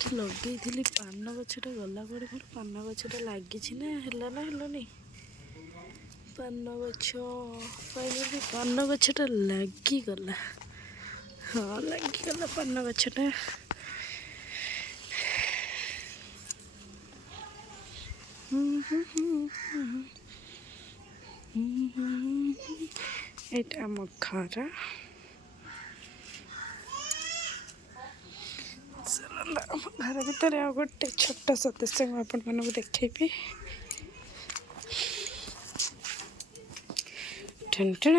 ଏଠି ଲଗେଇଥିଲି ପାନ ଗଛଟା ଗଲା ପରେ ମୋର ପାନ ଗଛଟା ଲାଗିଛି ନା ହେଲାନି ପାନ ଗଛ ପାଇଲି ପାନ ଗଛଟା ଲାଗିଗଲା। ହଁ ଲାଗିଗଲା ପାନ ଗଛଟା। ଏଇଟା ଆମ ଘର। ଆମ ଘର ଭିତରେ ଆଉ ଗୋଟେ ଛୋଟ ସଦସ୍ୟଙ୍କୁ ଆପଣମାନଙ୍କୁ ଦେଖେଇବି। ଟନ୍ ଟନ୍।